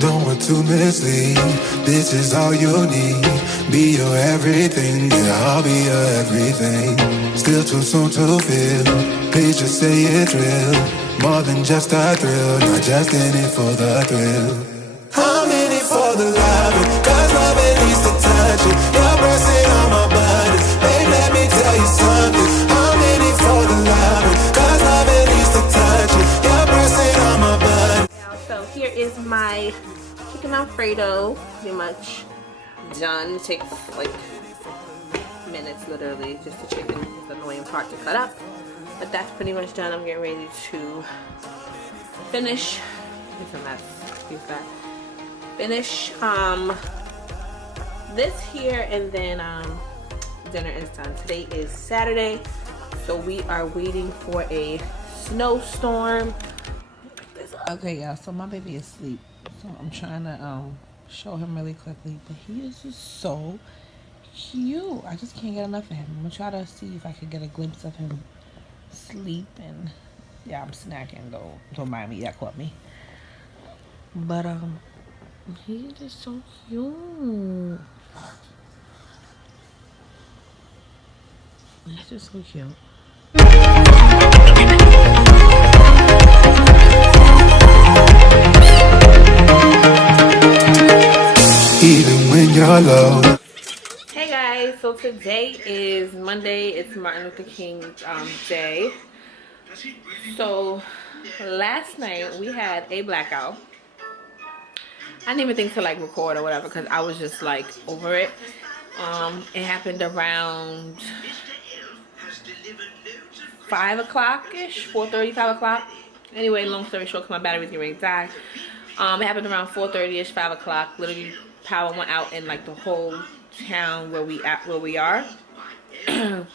Don't want to mislead. This is all you need. Be your everything, yeah, I'll be your everything. Still too soon to feel. Please just say it's real. More than just a thrill, not just in it for the thrill. I'm in it for the loving, cause loving needs to touch it. You're pressing on my buttons, babe, let me tell you something. I'm in it for the loving, cause loving needs to touch it. You're pressing on my buttons. So here is my chicken Alfredo, pretty much done. It takes like minutes, literally. Just the chicken is the annoying part to cut up, but that's pretty much done. I'm getting ready to finish. It's a mess. Excuse that. Finish this here, and then dinner is done. Today is Saturday, so we are waiting for a snowstorm. Okay, y'all, so my baby is asleep, so I'm trying to show him really quickly, but he is just so cute. I just can't get enough of him. I'm gonna try to see if I can get a glimpse of him sleeping. Yeah, I'm snacking though, don't mind me, that caught me. But he's just so cute. He's just so cute. Even when you're low. Hey guys, so today is Monday. It's Martin Luther King Day. So last night we had a blackout. I didn't even think to like record or whatever because I was just like over it. It happened around 5 o'clock-ish, 4:30, 5 o'clock. Anyway, long story short, because my battery's getting ready to die. It happened around 4:30-ish, 5 o'clock. Literally, power went out in like the whole town where we are. The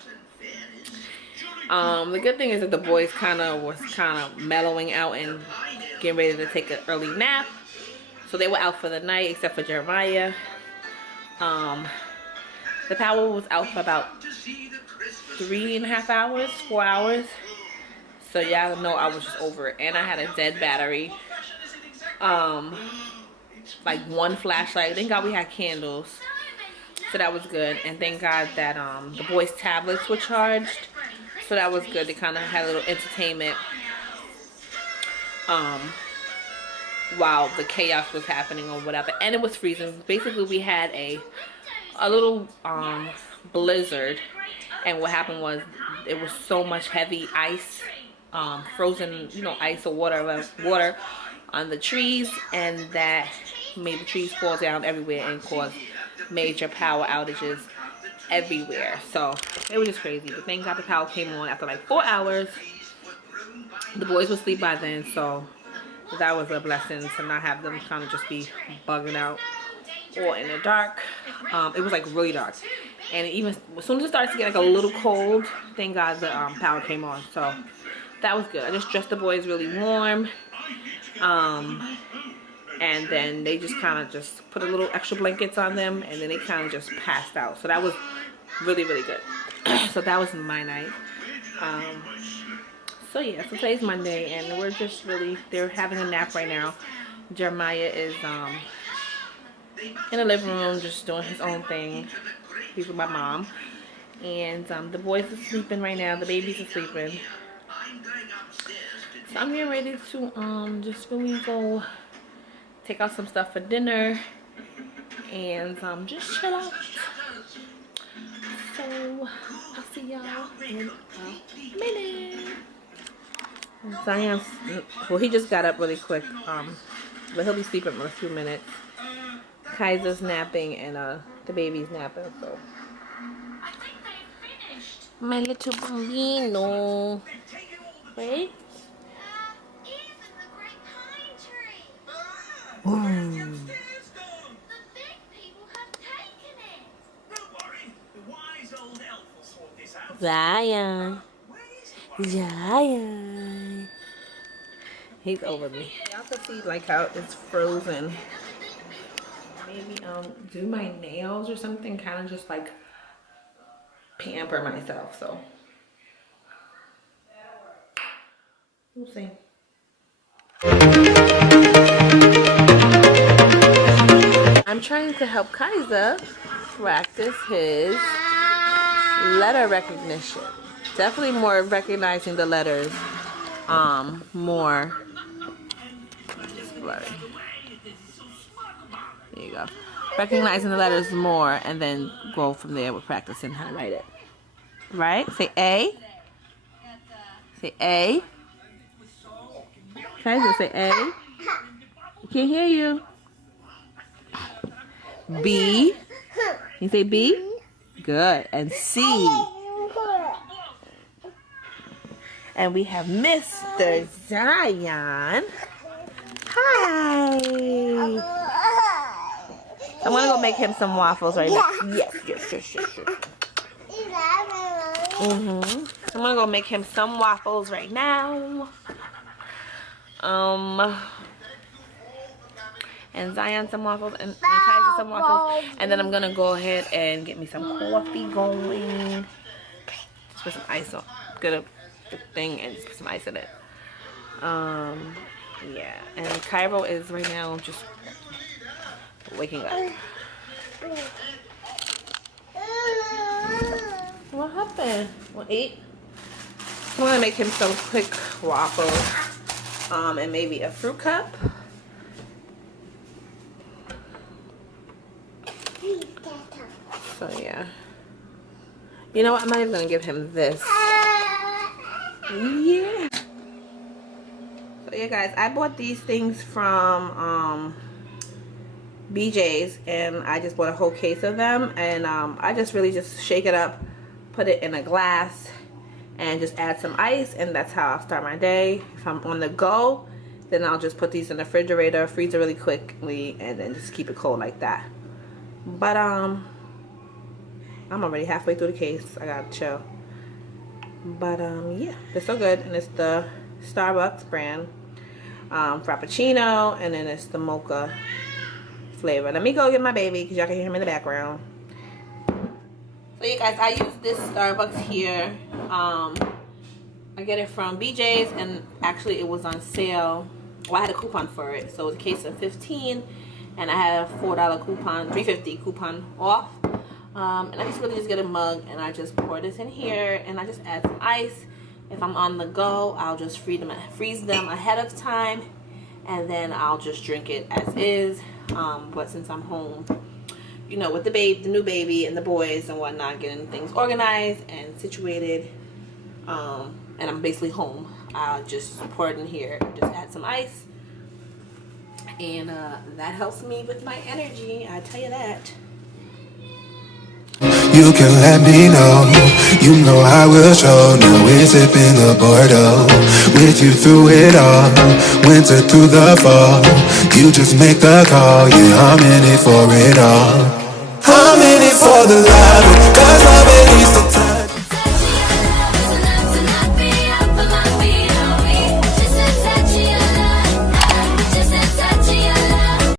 good thing is that the boys was kind of mellowing out and getting ready to take an early nap. So they were out for the night, except for Jeremiah. The power was out for about 3.5 hours, 4 hours. So y'all know I was just over it. And I had a dead battery. Like one flashlight. Thank God we had candles. So that was good. And thank God that the boys' tablets were charged. So that was good. They kind of had a little entertainment while the chaos was happening or whatever. And it was freezing. Basically we had a little blizzard, and what happened was it was so much heavy ice, frozen, you know, ice or water on the trees, and that made the trees fall down everywhere and caused major power outages everywhere. So it was just crazy, but thank God the power came on after like 4 hours. The boys were asleep by then, so that was a blessing to not have them kind of just be bugging out or in the dark. It was like really dark, and even as soon as it started to get like a little cold, thank God the power came on. So that was good. I just dressed the boys really warm, and then they just kind of just put a little extra blankets on them, and then they kind of just passed out. So that was really good. So that was my night. So yeah, so today's Monday, and we're just they're having a nap right now. Jeremiah is in the living room just doing his own thing. He's with my mom, and the boys are sleeping right now. The babies are sleeping. So I'm getting ready to just really go take out some stuff for dinner and just chill out. So I'll see y'all in a minute. Zion's, well, he just got up really quick, but he'll be sleeping in a few minutes. Kaiser's napping and the baby's napping, so my little bambino. Wait. Ooh. Zion. Zion. He's over me. Y'all can see like how it's frozen. Maybe do my nails or something, kind of just like pamper myself. So we'll see. trying to help Kaiser practice his letter recognition. Definitely more recognizing the letters. More. There you go. Recognizing the letters more, and then go from there with practicing how to write it. Right? Say A. Say A. Kaiser, say A. I can't hear you. B. Can you say B? Good. And C. And we have Mr. Zion. Hi. I'm gonna go make him some waffles right now. Yes. I'm gonna go make him some waffles right now. And Zion some waffles and Kaiser some waffles. And then I'm gonna go ahead and get me some coffee going. Just put some ice on. Get a thing and just put some ice in it. Yeah. And Cairo is right now just waking up. What happened? Want to eat? I'm gonna make him some quick waffles. And maybe a fruit cup. So yeah. You know what? I'm not even gonna give him this. Yeah. So yeah, guys, I bought these things from BJ's, and I just bought a whole case of them, and I just really just shake it up, put it in a glass, and just add some ice, and that's how I'll start my day. If I'm on the go, then I'll just put these in the refrigerator, freeze it really quickly, and then just keep it cold like that. But I'm already halfway through the case. I gotta chill. But yeah, they're so good, and it's the Starbucks brand Frappuccino, and then it's the mocha flavor. Let me go get my baby because y'all can hear him in the background. So yeah, guys, I use this Starbucks here. I get it from BJ's, and actually it was on sale. Well, I had a coupon for it, so it was a case of 15, and I had a $4 coupon, $3.50 coupon off. And I just really just get a mug, and I just pour this in here, and I just add some ice. If I'm on the go, I'll just freeze them ahead of time, and then I'll just drink it as is. But since I'm home, you know, with the new baby and the boys and whatnot, getting things organized and situated, and I'm basically home, I'll just pour it in here, just add some ice, and that helps me with my energy, I tell you that. You can let me know, you know I will show. Now we're sipping the Bordeaux, with you through it all, winter through the fall. You just make the call, yeah, I'm in it for it all. I'm in it for the love